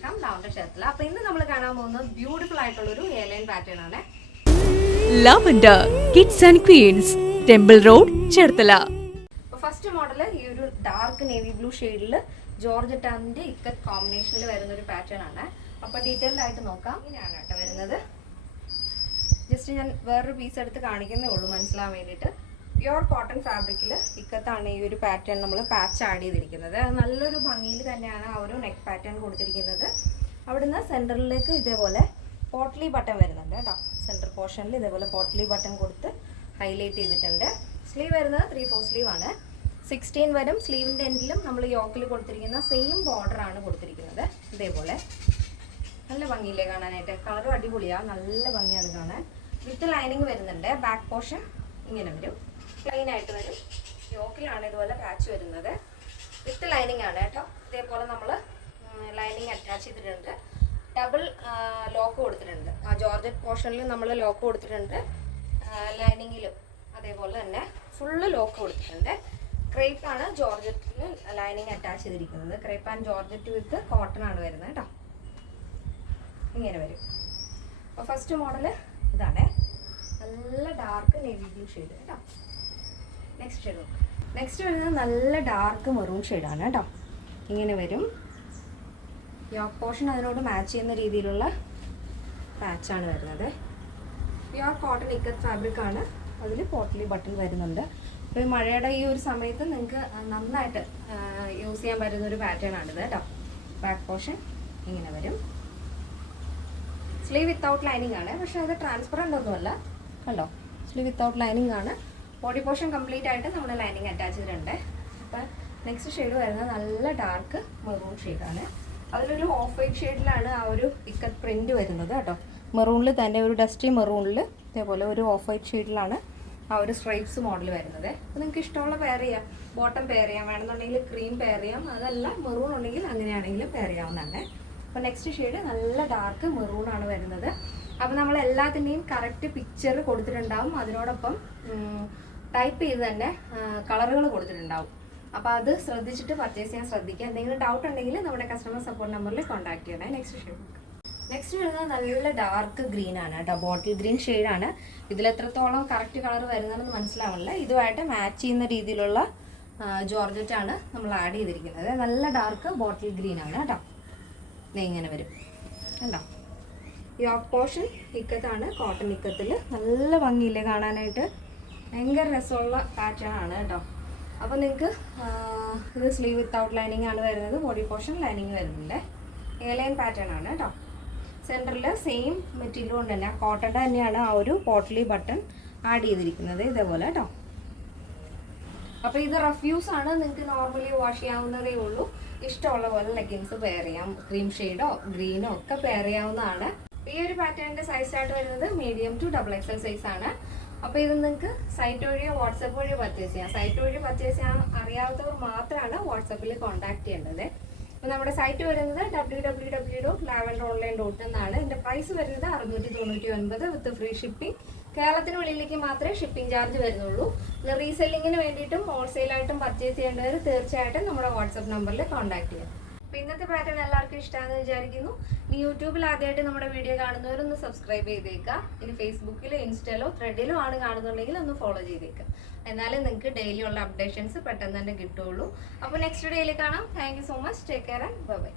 From ലൗണ്ടർ ഷർട്ടില. അപ്പോൾ ഇന്ന് നമ്മൾ കാണാൻ പോകുന്നത് ബ്യൂട്ടിഫുൾ ആയിട്ടുള്ള ഒരു എയർലൈൻ പാറ്റേൺ ആണ്. Lavender kids and queens, temple road, Cherthala. First model ഈ ഒരു ഡാർക്ക് നേവി ബ്ലൂ ഷെയ്ഡിൽ ജോർജറ്റാൻ്റെ ഇക്കത്ത് കോമ്പിനേഷനിൽ വരുന്ന ഒരു പാറ്റേൺ ആണ്. അപ്പോൾ ഡീറ്റെയിൽഡ് ആയിട്ട് നോക്കാം. ഇങ്ങനെയാണ് കേട്ടോ വരുന്നത്. ജസ്റ്റ് ഞാൻ വേറൊരു പീസ് എടുത്ത് കാണിക്കുന്നേ ഉള്ളൂ മനസ്സിലാവാൻ വേണ്ടിയിട്ട്. പ്യുവർ കോട്ടൺ ഫാബ്രിക്കിൽ ഇക്കത്താണ് ഈ ഒരു പാറ്റേൺ നമ്മൾ പാച്ച് ആഡ് ചെയ്തിരിക്കുന്നത്. നല്ലൊരു ഭംഗിയിൽ തന്നെയാണ് ആ ഒരു നെക്ക് പാറ്റേൺ കൊടുത്തിരിക്കുന്നത്. അവിടുന്ന് സെൻറ്ററിലേക്ക് ഇതേപോലെ പോട്ട്ലി ബട്ടൺ വരുന്നുണ്ട് കേട്ടോ. സെൻറ്റർ പോർഷനിൽ ഇതേപോലെ പോട്ട്ലി ബട്ടൺ കൊടുത്ത് ഹൈലൈറ്റ് ചെയ്തിട്ടുണ്ട്. സ്ലീവ് വരുന്നത് 3/4 സ്ലീവ് ആണ്. 16 വരും. സ്ലീവിൻ്റെ എൻഡിലും നമ്മൾ യോക്കിൽ കൊടുത്തിരിക്കുന്ന സെയിം ബോർഡറാണ് കൊടുത്തിരിക്കുന്നത്. ഇതേപോലെ നല്ല ഭംഗിയില്ലേ കാണാനായിട്ട്. കളറും അടിപൊളിയാണ്, നല്ല ഭംഗിയാണ് കാണാൻ. വിത്ത് ലൈനിങ് വരുന്നുണ്ട്. ബാക്ക് പോർഷൻ ഇങ്ങനെ വരും, പ്ലെയിൻ ആയിട്ട് വരും. യോക്കിലാണ് ഇതുപോലെ പാച്ച് വരുന്നത്. വിത്ത് ലൈനിങ് ആണ് കേട്ടോ. ഇതേപോലെ നമ്മൾ ലൈനിങ് അറ്റാച്ച് ചെയ്തിട്ടുണ്ട്. ഡബിൾ ലോക്ക് കൊടുത്തിട്ടുണ്ട്. ആ ജോർജറ്റ് പോർഷനിൽ നമ്മൾ ലോക്ക് കൊടുത്തിട്ടുണ്ട്. ലൈനിങ്ങിലും അതേപോലെ തന്നെ ഫുള്ള് ലോക്ക് കൊടുത്തിട്ടുണ്ട്. ക്രേപ്പ് ആണ് ജോർജറ്റിൽ ലൈനിങ് അറ്റാച്ച് ചെയ്തിരിക്കുന്നത്. Crepe and georgette with cotton ആണ് വരുന്നത് കേട്ടോ. ഇങ്ങനെ വരും. അപ്പോൾ ഫസ്റ്റ് മോഡൽ ഇതാണ്. നല്ല ഡാർക്ക് നേവി ബ്ലൂ ഷെയ്ഡ് കേട്ടോ. നെക്സ്റ്റ് ഷെയ്ഡ് നോക്കാം. നെക്സ്റ്റ് വരുന്നത് നല്ല ഡാർക്ക് മെറൂൺ ഷെയ്ഡാണ് കേട്ടോ. ഇങ്ങനെ വരും. യോക്ക് പോർഷൻ അതിനോട് മാച്ച് ചെയ്യുന്ന രീതിയിലുള്ള പാച്ചാണ് വരുന്നത്. പ്യുവർ കോട്ടൺ ഇക്കത്ത് ഫാബ്രിക് ആണ്. അതിൽ പോട്ട്ലി ബട്ടൺ വരുന്നുണ്ട്. അപ്പോൾ മഴയുടെ ഈ ഒരു സമയത്ത് നിങ്ങൾക്ക് നന്നായിട്ട് യൂസ് ചെയ്യാൻ പറ്റുന്ന ഒരു പാറ്റേൺ ആണിത് കേട്ടോ. ബാക്ക് പോർഷൻ ഇങ്ങനെ വരും. സ്ലീവ് വിത്തൗട്ട് ലൈനിങ് ആണ്, പക്ഷെ അത് ട്രാൻസ്പെറൻ്റ് ഒന്നുമല്ല കണ്ടോ. സ്ലീവ് വിത്തൗട്ട് ലൈനിങ് ആണ്. ബോഡി പോർഷൻ കംപ്ലീറ്റ് ആയിട്ട് നമ്മൾ ലൈനിങ് അറ്റാച്ച് ചെയ്തിട്ടുണ്ട്. അപ്പം നെക്സ്റ്റ് ഷെയ്ഡ് വരുന്നത് നല്ല ഡാർക്ക് മെറൂൺ ഷെയ്ഡാണ്. അതിലൊരു ഓഫ് വൈറ്റ് ഷെയ്ഡിലാണ് ആ ഒരു ഇക്കത്ത് പ്രിൻറ്റ് വരുന്നത് കേട്ടോ. മെറൂണിൽ തന്നെ ഒരു ഡസ്റ്റി മെറൂണിൽ ഇതേപോലെ ഒരു ഓഫ് വൈറ്റ് ഷെയ്ഡിലാണ് ആ ഒരു സ്ട്രൈപ്സ് മോഡൽ വരുന്നത്. അപ്പോൾ നിങ്ങൾക്ക് ഇഷ്ടമുള്ള പെയർ ചെയ്യാം. ബോട്ടം പെയർ ചെയ്യാം, വേണമെന്നുണ്ടെങ്കിൽ ക്രീം പെയർ ചെയ്യാം. അതല്ല മെറൂൺ ഉണ്ടെങ്കിൽ അങ്ങനെയാണെങ്കിലും പെയർ ചെയ്യാവുന്നതാണ്. അപ്പോൾ നെക്സ്റ്റ് ഷെയ്ഡ് നല്ല ഡാർക്ക് മെറൂൺ ആണ് വരുന്നത്. അപ്പോൾ നമ്മൾ എല്ലാത്തിൻ്റെയും കറക്റ്റ് പിക്ചർ കൊടുത്തിട്ടുണ്ടാവും. അതിനോടൊപ്പം ടൈപ്പ് ചെയ്ത് തന്നെ കളറുകൾ കൊടുത്തിട്ടുണ്ടാവും. അപ്പോൾ അത് ശ്രദ്ധിച്ചിട്ട് പർച്ചേസ് ചെയ്യാൻ ശ്രദ്ധിക്കുക. എന്തെങ്കിലും ഡൗട്ട് ഉണ്ടെങ്കിൽ നമ്മുടെ കസ്റ്റമർ സപ്പോർട്ട് നമ്പറിൽ കോൺടാക്ട് ചെയ്യണേ. നെക്സ്റ്റ് ഷെയ്ഡ് നെക്സ്റ്റ് വരുന്നത് നല്ല ഡാർക്ക് ഗ്രീൻ ആണ് കേട്ടോ. ബോട്ടിൽ ഗ്രീൻ ഷെയ്ഡാണ്. ഇതിലെത്രത്തോളം കറക്റ്റ് കളർ വരുന്നതെന്ന് മനസ്സിലാവില്ല. ഇതുമായിട്ട് മാച്ച് ചെയ്യുന്ന രീതിയിലുള്ള ജോർജറ്റാണ് നമ്മൾ ആഡ് ചെയ്തിരിക്കുന്നത്. നല്ല ഡാർക്ക് ബോട്ടിൽ ഗ്രീൻ ആണ് കേട്ടോ. ഇങ്ങനെ വരും കണ്ടോ. യോക്ക് പോർഷൻ ഇക്കത്താണ്, കോട്ടൺ ഇക്കത്തിൽ. നല്ല ഭംഗിയില്ലേ കാണാനായിട്ട്. ഭയങ്കര രസമുള്ള പാറ്റേൺ ആണ് കേട്ടോ. അപ്പോൾ നിങ്ങൾക്ക് ഇത് സ്ലീവ് വിത്തൗട്ട് ലൈനിങ് ആണ് വരുന്നത്. ബോഡി പോർഷൻ ലൈനിങ് വരുന്നുണ്ട്. എയർലൈൻ പാറ്റേൺ ആണ് കേട്ടോ. സെൻറ്ററിൽ സെയിം മെറ്റീരിയൽ കൊണ്ട് തന്നെ കോട്ടൻ്റെ തന്നെയാണ് ആ ഒരു പോട്ട്ലി ബട്ടൺ ആഡ് ചെയ്തിരിക്കുന്നത്. ഇതേപോലെ കേട്ടോ. അപ്പോൾ ഇത് റഫ്യൂസ് ആണ്. നിങ്ങൾക്ക് നോർമലി വാഷ് ചെയ്യാവുന്നതേ ഉള്ളൂ. ഇഷ്ടമുള്ള പോലെ ലെഗിൻസ് പെയർ ചെയ്യാം. ക്രീം ഷെയ്ഡോ ഗ്രീനോ ഒക്കെ പെയർ ചെയ്യാവുന്നതാണ്. ഈ ഒരു പാറ്റേണിൻ്റെ സൈസ് ആയിട്ട് വരുന്നത് മീഡിയം ടു XXL സൈസ് ആണ്. അപ്പോൾ ഇത് നിങ്ങൾക്ക് സൈറ്റ് വഴിയോ വാട്സപ്പ് വഴിയോ പർച്ചേസ് ചെയ്യാം. സൈറ്റ് വഴി പർച്ചേസ് ചെയ്യാൻ അറിയാത്തവർ മാത്രമാണ് വാട്സപ്പിൽ കോൺടാക്ട് ചെയ്യേണ്ടത്. അപ്പോൾ നമ്മുടെ സൈറ്റ് വരുന്നത് www.lavenderonline.in എന്നാണ്. ഇതിൻ്റെ പ്രൈസ് വരുന്നത് 699 വിത്ത് ഫ്രീ ഷിപ്പിംഗ്. കേരളത്തിന് വെളിയിലേക്ക് മാത്രമേ ഷിപ്പിംഗ് ചാർജ് വരുന്നുള്ളൂ. റീസെല്ലിങ്ങിന് വേണ്ടിയിട്ടും ഹോൾസെയിലായിട്ടും പർച്ചേസ് ചെയ്യേണ്ടവർ തീർച്ചയായിട്ടും നമ്മുടെ വാട്സപ്പ് നമ്പറിൽ കോൺടാക്ട് ചെയ്യാം. അപ്പോൾ ഇന്നത്തെ പാറ്റേൺ എല്ലാവർക്കും ഇഷ്ടമാണെന്ന് വിചാരിക്കുന്നു. ഇനി യൂട്യൂബിൽ ആദ്യമായിട്ട് നമ്മുടെ വീഡിയോ കാണുന്നവരൊന്ന് സബ്സ്ക്രൈബ് ചെയ്തേക്കുക. ഇനി ഫേസ്ബുക്കിലോ ഇൻസ്റ്റയിലോ ത്രെഡിലോ ആണ് കാണുന്നുണ്ടെങ്കിൽ ഒന്ന് ഫോളോ ചെയ്തേക്കുക. എന്നാലും നിങ്ങൾക്ക് ഡെയിലി ഉള്ള അപ്ഡേഷൻസ് പെട്ടെന്ന് തന്നെ കിട്ടുള്ളൂ. അപ്പോൾ നെക്സ്റ്റ് ഡേയിൽ കാണാം. Thank you so much. Take care and by.